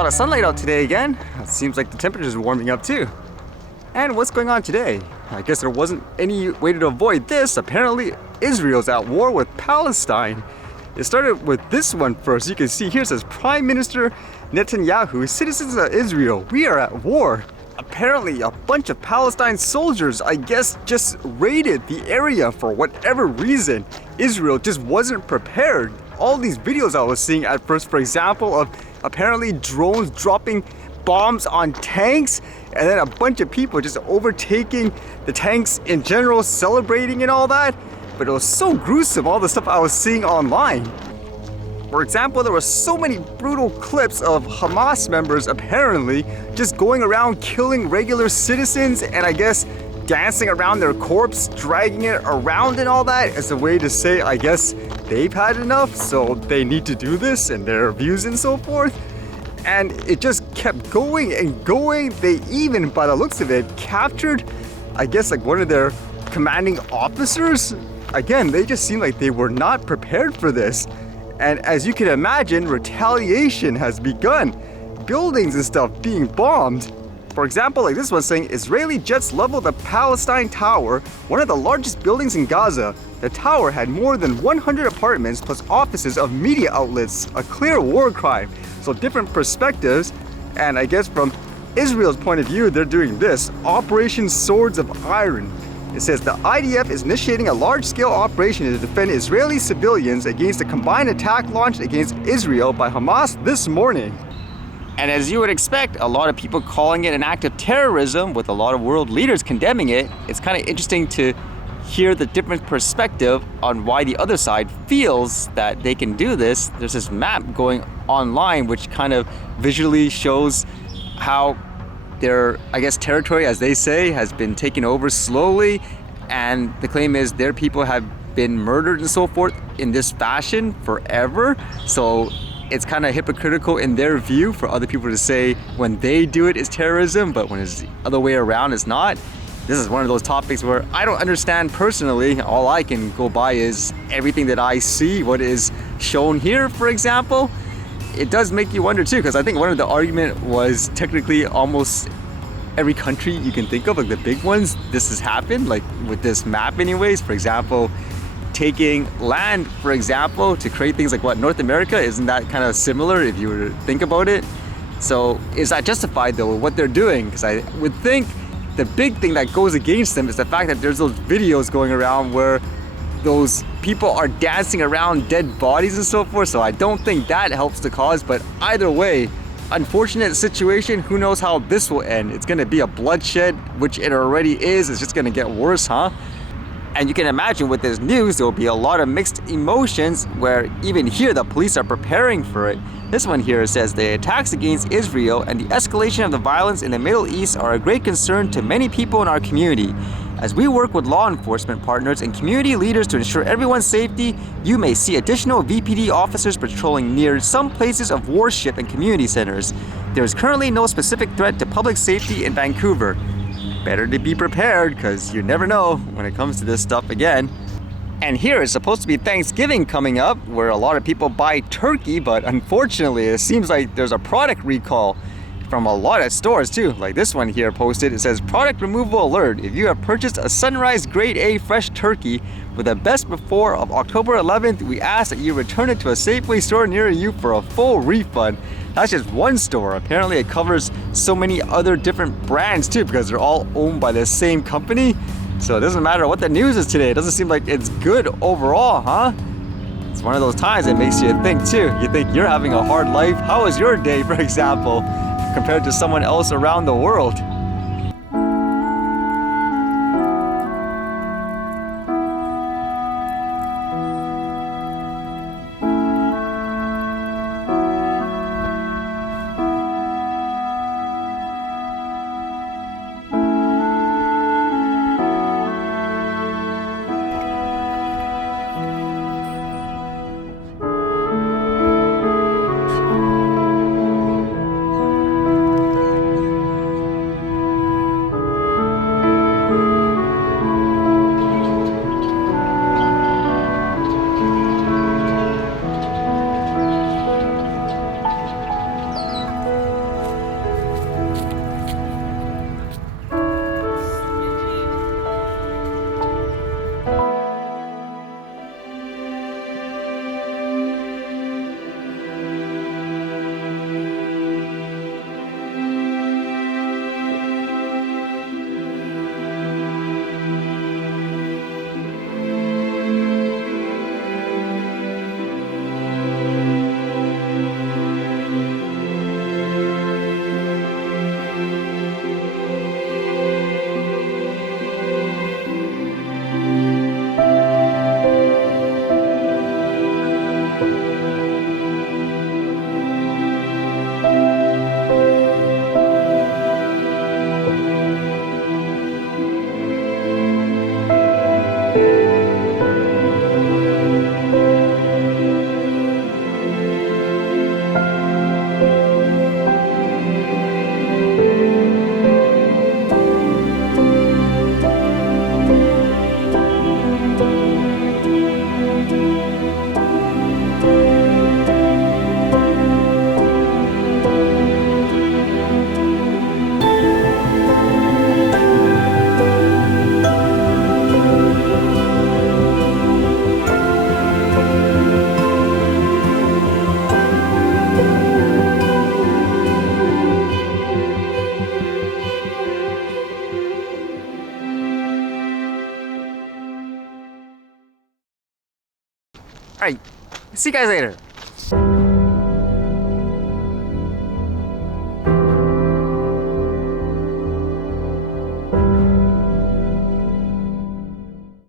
lot of sunlight out today again. It seems like the temperature is warming up too. And what's going on today? I guess there wasn't any way to avoid this. Apparently, Israel's at war with Palestine. It started with this one first. You can see here it says Prime Minister Netanyahu, citizens of Israel, we are at war. Apparently, a bunch of Palestine soldiers, I guess, just raided the area for whatever reason. Israel just wasn't prepared. All these videos I was seeing at first, for example, of apparently drones dropping bombs on tanks, and then a bunch of people just overtaking the tanks in general, celebrating and all that. But it was so gruesome, all the stuff I was seeing online. For example, there were so many brutal clips of Hamas members apparently just going around killing regular citizens and I guess dancing around their corpse, dragging it around and all that as a way to say, I guess, they've had enough, so they need to do this and their views and so forth. And it just kept going and going. They even, by the looks of it, captured, I guess, like one of their commanding officers. Again, they just seemed like they were not prepared for this. And as you can imagine, retaliation has begun. Buildings and stuff being bombed. For example, like this one saying, Israeli jets leveled the Palestine Tower, one of the largest buildings in Gaza. The tower had more than 100 apartments plus offices of media outlets, a clear war crime. So different perspectives, and I guess from Israel's point of view, they're doing this, Operation Swords of Iron. It says the IDF is initiating a large-scale operation to defend Israeli civilians against a combined attack launched against Israel by Hamas this morning. And as you would expect, a lot of people calling it an act of terrorism, with a lot of world leaders condemning it. It's kind of interesting to hear the different perspective on why the other side feels that they can do this. There's this map going online which kind of visually shows how their, I guess, territory, as they say, has been taken over slowly, and the claim is their people have been murdered and so forth in this fashion forever. So it's kind of hypocritical in their view for other people to say when they do it is terrorism, but when it's the other way around, it's not. This is one of those topics where I don't understand personally. All I can go by is everything that I see, what is shown here, for example. It does make you wonder too, because I think one of the argument was technically almost every country you can think of, like the big ones, this has happened, like with this map anyways. For example, taking land, for example, to create things like what, North America, isn't that kind of similar if you were to think about it? So is that justified though, what they're doing? Because I would think the big thing that goes against them is the fact that there's those videos going around where those people are dancing around dead bodies and so forth, so I don't think that helps the cause. But either way, unfortunate situation. Who knows how this will end? It's gonna be a bloodshed, which it already is. It's just gonna get worse, huh? And you can imagine with this news, there will be a lot of mixed emotions, where even here the police are preparing for it. This one here says the attacks against Israel and the escalation of the violence in the Middle East are a great concern to many people in our community. As we work with law enforcement partners and community leaders to ensure everyone's safety, you may see additional VPD officers patrolling near some places of worship and community centers. There is currently no specific threat to public safety in Vancouver. Better to be prepared, because you never know when it comes to this stuff again. And here is supposed to be Thanksgiving coming up, where a lot of people buy turkey, but unfortunately it seems like there's a product recall from a lot of stores too. Like this one here posted, it says product removal alert. If you have purchased a Sunrise Grade A fresh turkey with a best before of October 11th, we ask that you return it to a Safeway store near you for a full refund. That's just one store. Apparently it covers so many other different brands too, because they're all owned by the same company. So it doesn't matter what the news is today. It doesn't seem like it's good overall, huh? It's one of those times that makes you think too. You think you're having a hard life. How was your day, for example, compared to someone else around the world? Alright, see you guys later.